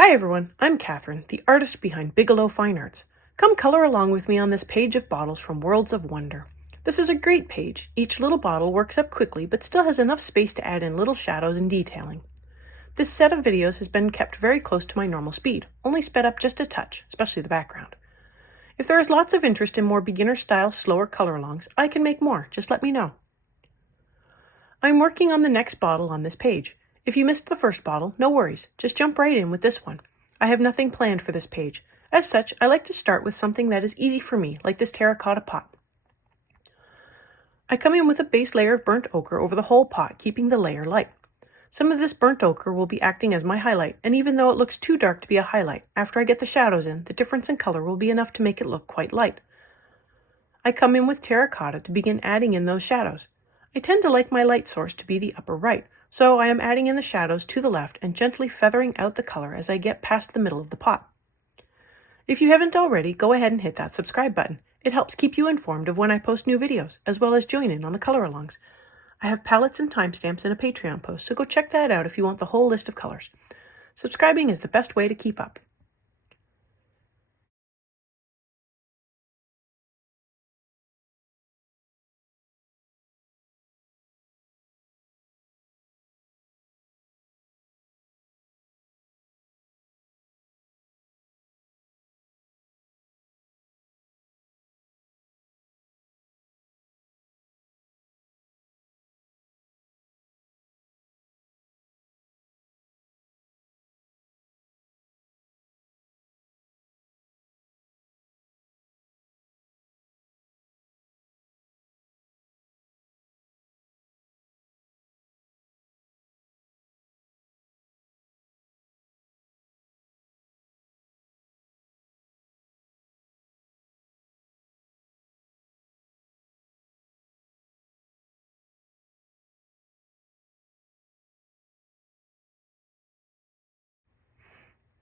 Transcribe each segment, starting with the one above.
Hi everyone, I'm Catherine, the artist behind Bigelow Fine Arts. Come color along with me on this page of bottles from Worlds of Wonder. This is a great page. Each little bottle works up quickly but still has enough space to add in little shadows and detailing. This set of videos has been kept very close to my normal speed, only sped up just a touch, especially the background. If there is lots of interest in more beginner-style, slower color-alongs, I can make more. Just let me know. I'm working on the next bottle on this page. If you missed the first bottle, no worries. Just jump right in with this one. I have nothing planned for this page. As such, I like to start with something that is easy for me, like this terracotta pot. I come in with a base layer of burnt ochre over the whole pot, keeping the layer light. Some of this burnt ochre will be acting as my highlight, and even though it looks too dark to be a highlight, after I get the shadows in, the difference in color will be enough to make it look quite light. I come in with terracotta to begin adding in those shadows. I tend to like my light source to be the upper right, so I am adding in the shadows to the left and gently feathering out the color as I get past the middle of the pot. If you haven't already, go ahead and hit that subscribe button. It helps keep you informed of when I post new videos, as well as join in on the color-alongs. I have palettes and timestamps in a Patreon post, so go check that out if you want the whole list of colors. Subscribing is the best way to keep up.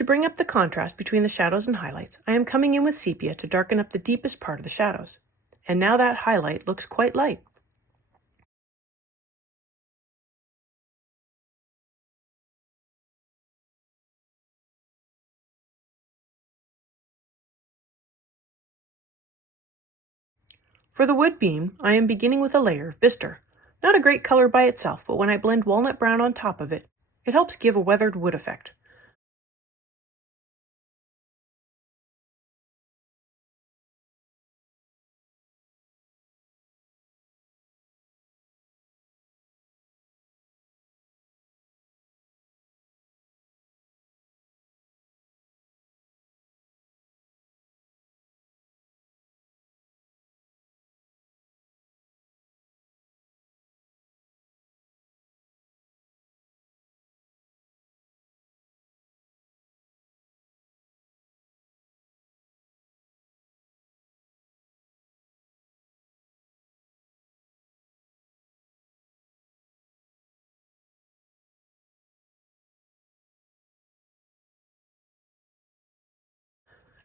To bring up the contrast between the shadows and highlights, I am coming in with sepia to darken up the deepest part of the shadows. And now that highlight looks quite light. For the wood beam, I am beginning with a layer of bistre. Not a great color by itself, but when I blend walnut brown on top of it, it helps give a weathered wood effect.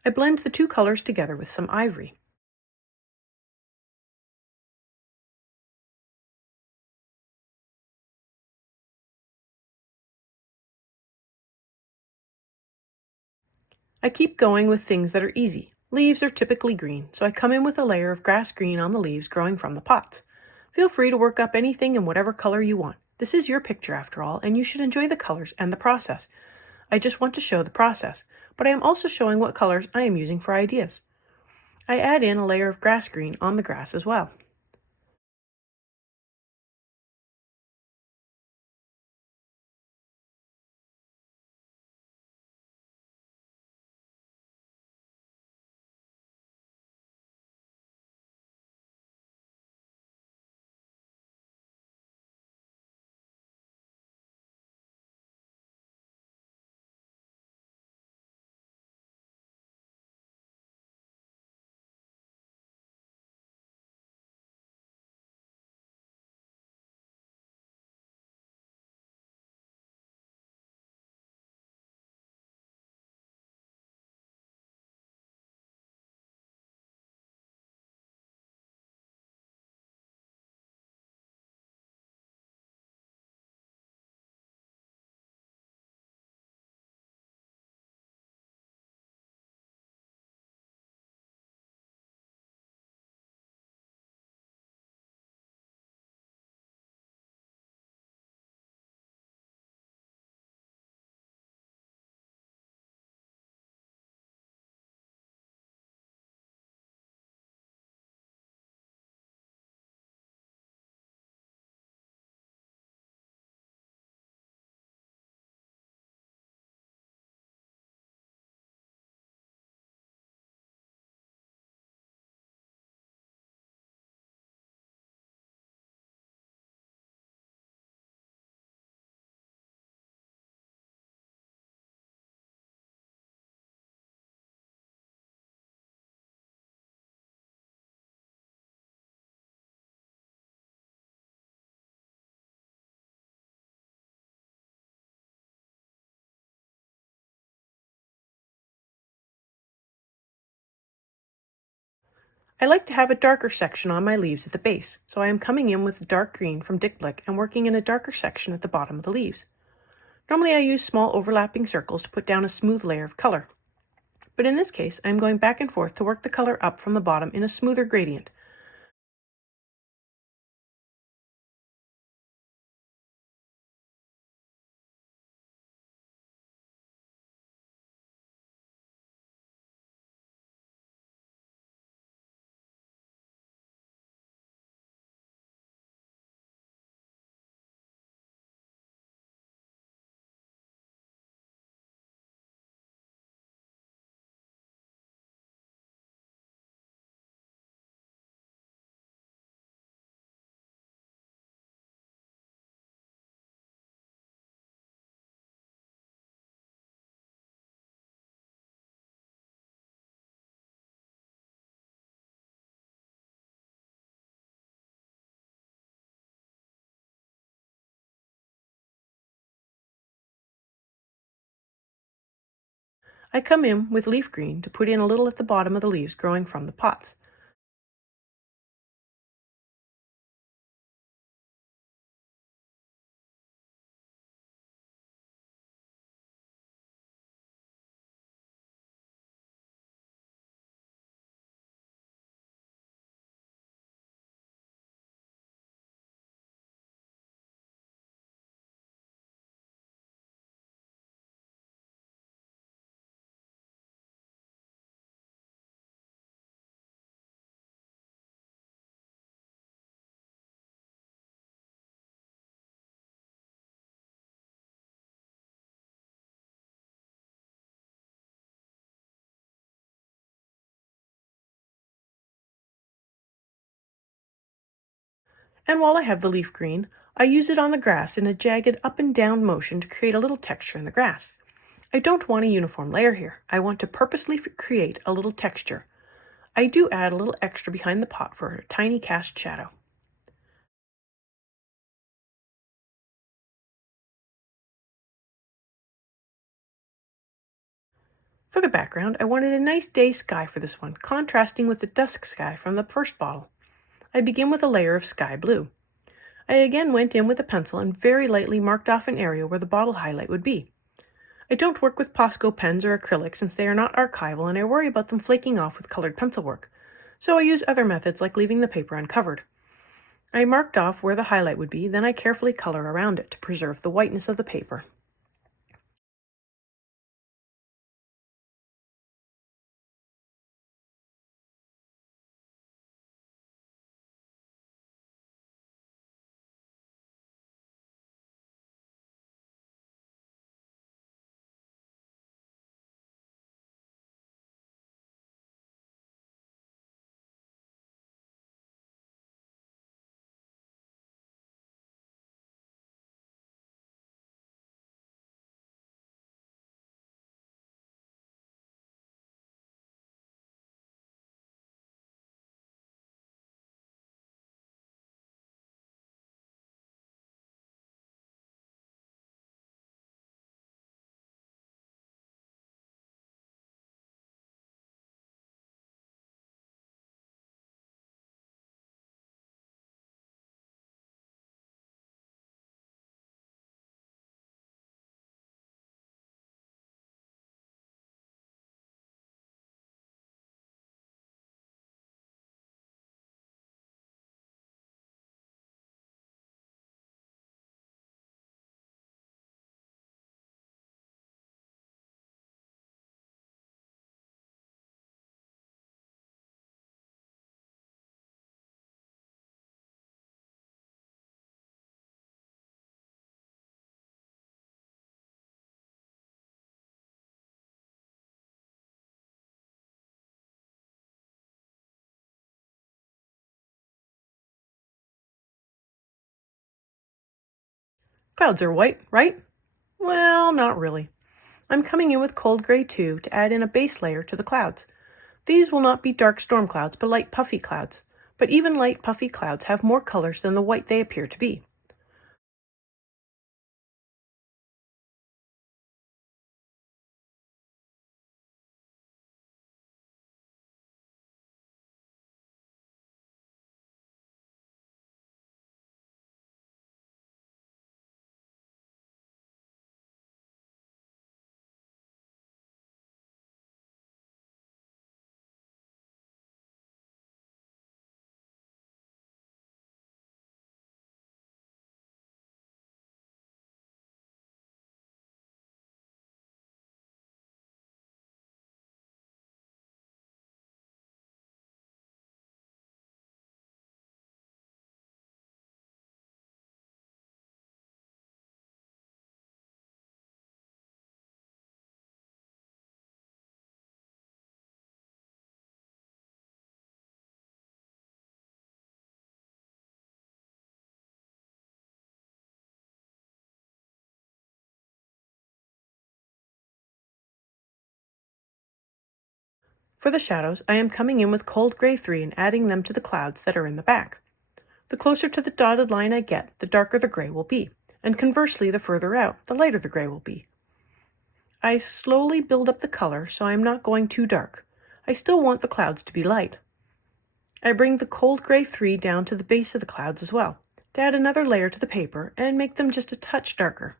I blend the two colors together with some ivory. I keep going with things that are easy. Leaves are typically green, so I come in with a layer of grass green on the leaves growing from the pots. Feel free to work up anything in whatever color you want. This is your picture after all, and you should enjoy the colors and the process. I just want to show the process, but I am also showing what colors I am using for ideas. I add in a layer of grass green on the grass as well. I like to have a darker section on my leaves at the base, so I am coming in with dark green from Dick Blick and working in a darker section at the bottom of the leaves. Normally I use small overlapping circles to put down a smooth layer of color, but in this case I am going back and forth to work the color up from the bottom in a smoother gradient. I come in with leaf green to put in a little at the bottom of the leaves growing from the pots. And while I have the leaf green, I use it on the grass in a jagged up and down motion to create a little texture in the grass. I don't want a uniform layer here. I want to purposely create a little texture. I do add a little extra behind the pot for a tiny cast shadow. For the background, I wanted a nice day sky for this one, contrasting with the dusk sky from the first bottle. I begin with a layer of sky blue. I again went in with a pencil and very lightly marked off an area where the bottle highlight would be. I don't work with Posco pens or acrylic since they are not archival and I worry about them flaking off with colored pencil work, so I use other methods like leaving the paper uncovered. I marked off where the highlight would be, then I carefully color around it to preserve the whiteness of the paper. Clouds are white, right? Well, not really. I'm coming in with cold gray too to add in a base layer to the clouds. These will not be dark storm clouds, but light puffy clouds. But even light puffy clouds have more colors than the white they appear to be. For the shadows, I am coming in with cold gray 3 and adding them to the clouds that are in the back. The closer to the dotted line I get, the darker the gray will be, and conversely, the further out, the lighter the gray will be. I slowly build up the color so I am not going too dark. I still want the clouds to be light. I bring the cold gray 3 down to the base of the clouds as well, to add another layer to the paper and make them just a touch darker.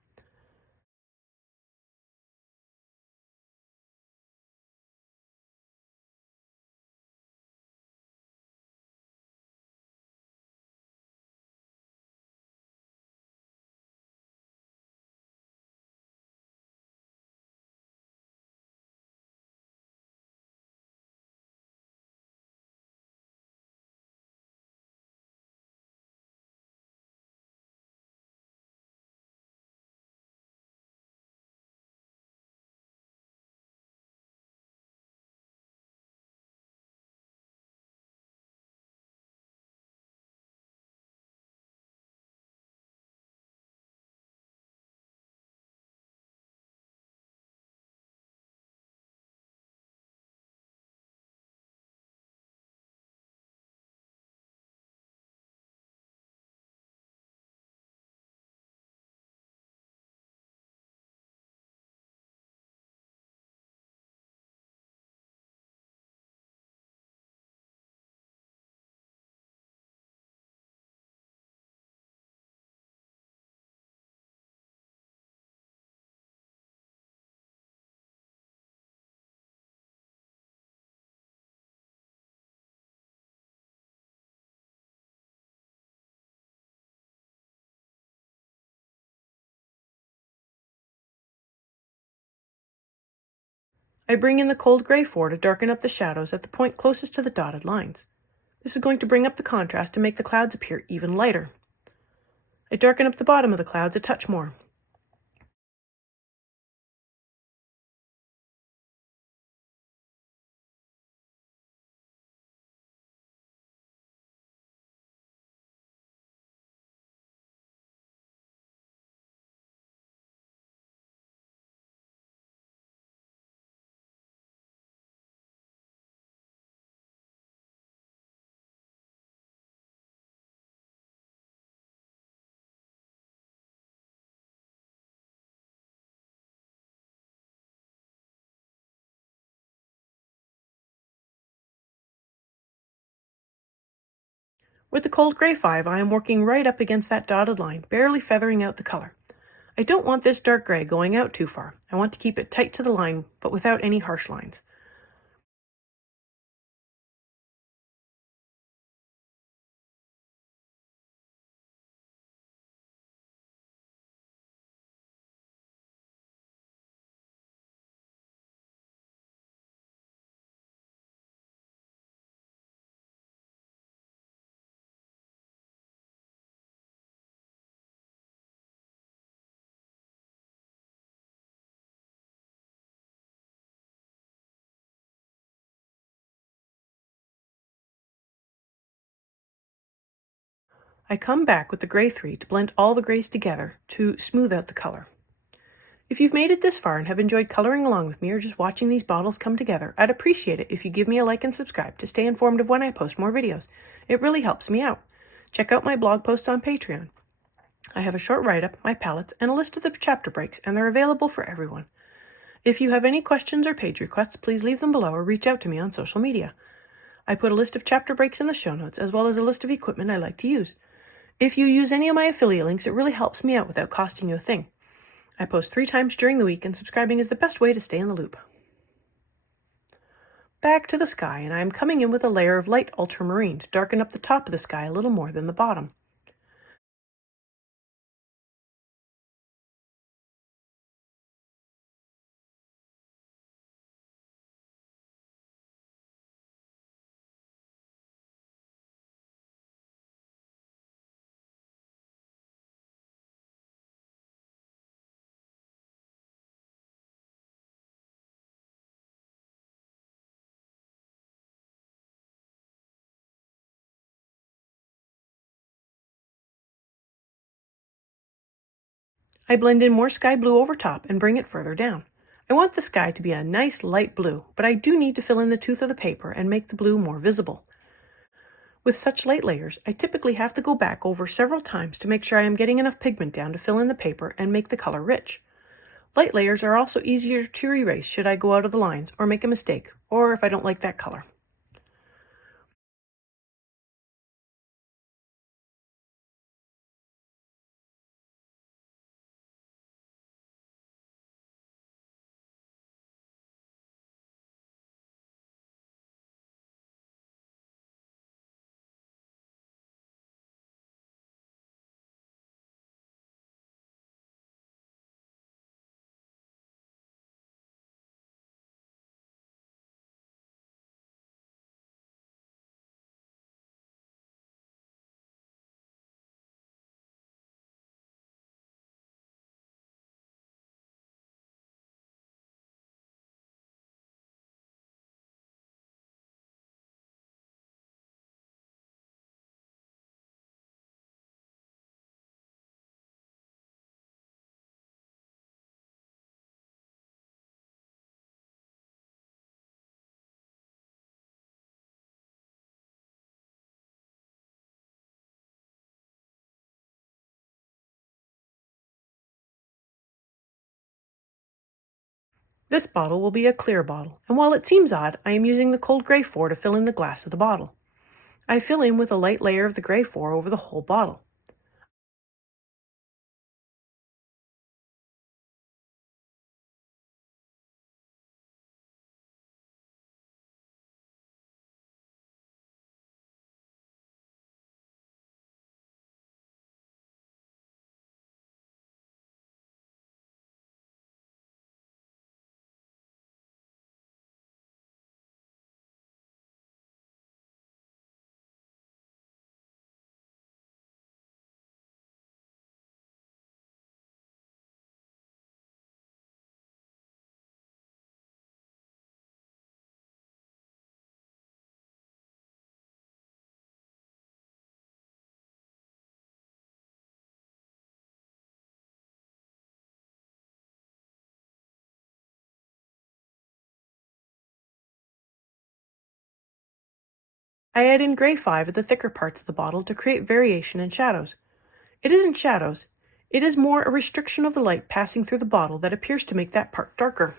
I bring in the cold gray 4 to darken up the shadows at the point closest to the dotted lines. This is going to bring up the contrast and make the clouds appear even lighter. I darken up the bottom of the clouds a touch more. With the cold gray 5, I am working right up against that dotted line, barely feathering out the color. I don't want this dark gray going out too far. I want to keep it tight to the line, but without any harsh lines. I come back with the gray 3 to blend all the grays together to smooth out the color. If you've made it this far and have enjoyed coloring along with me or just watching these bottles come together, I'd appreciate it if you give me a like and subscribe to stay informed of when I post more videos. It really helps me out. Check out my blog posts on Patreon. I have a short write-up, my palettes, and a list of the chapter breaks, and they're available for everyone. If you have any questions or page requests, please leave them below or reach out to me on social media. I put a list of chapter breaks in the show notes, as well as a list of equipment I like to use. If you use any of my affiliate links, it really helps me out without costing you a thing. I post 3 times during the week, and subscribing is the best way to stay in the loop. Back to the sky, and I am coming in with a layer of light ultramarine to darken up the top of the sky a little more than the bottom. I blend in more sky blue over top and bring it further down. I want the sky to be a nice light blue, but I do need to fill in the tooth of the paper and make the blue more visible. With such light layers, I typically have to go back over several times to make sure I am getting enough pigment down to fill in the paper and make the color rich. Light layers are also easier to erase should I go out of the lines or make a mistake, or if I don't like that color. This bottle will be a clear bottle, and while it seems odd, I am using the cold gray 4 to fill in the glass of the bottle. I fill in with a light layer of the gray 4 over the whole bottle. I add in gray 5 at the thicker parts of the bottle to create variation in shadows. It isn't shadows, it is more a restriction of the light passing through the bottle that appears to make that part darker.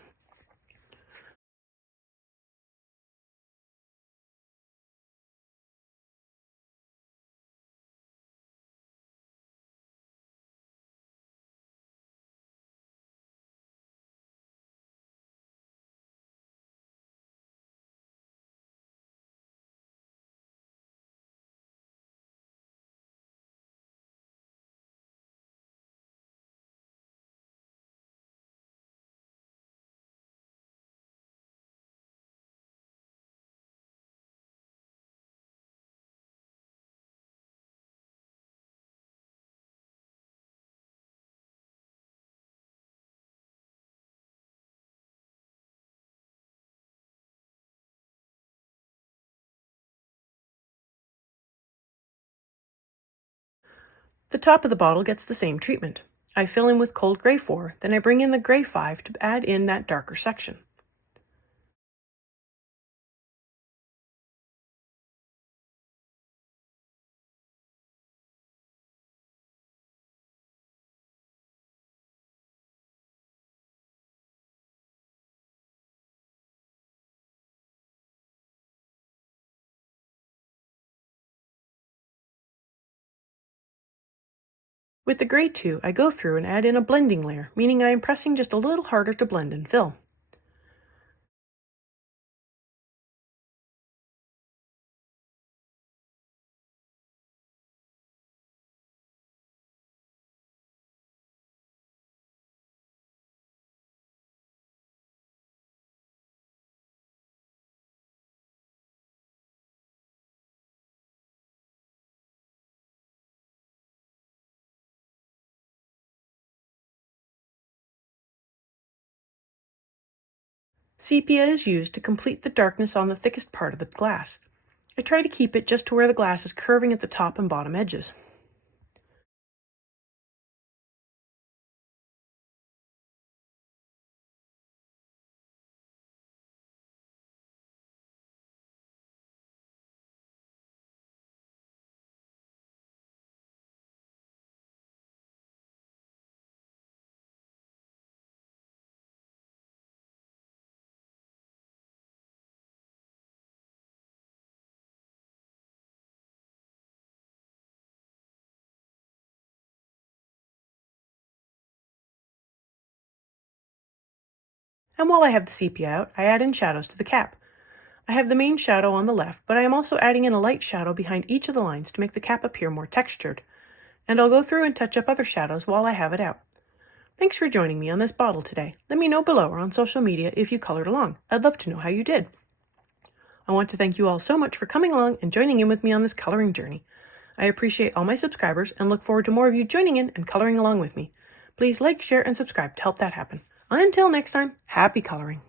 The top of the bottle gets the same treatment. I fill in with cold gray 4, then I bring in the gray 5 to add in that darker section. With the gray 2, I go through and add in a blending layer, meaning I am pressing just a little harder to blend and fill. Sepia is used to complete the darkness on the thickest part of the glass. I try to keep it just to where the glass is curving at the top and bottom edges. And while I have the sepia out, I add in shadows to the cap. I have the main shadow on the left, but I am also adding in a light shadow behind each of the lines to make the cap appear more textured. And I'll go through and touch up other shadows while I have it out. Thanks for joining me on this bottle today. Let me know below or on social media if you colored along. I'd love to know how you did. I want to thank you all so much for coming along and joining in with me on this coloring journey. I appreciate all my subscribers and look forward to more of you joining in and coloring along with me. Please like, share, and subscribe to help that happen. Until next time, happy coloring.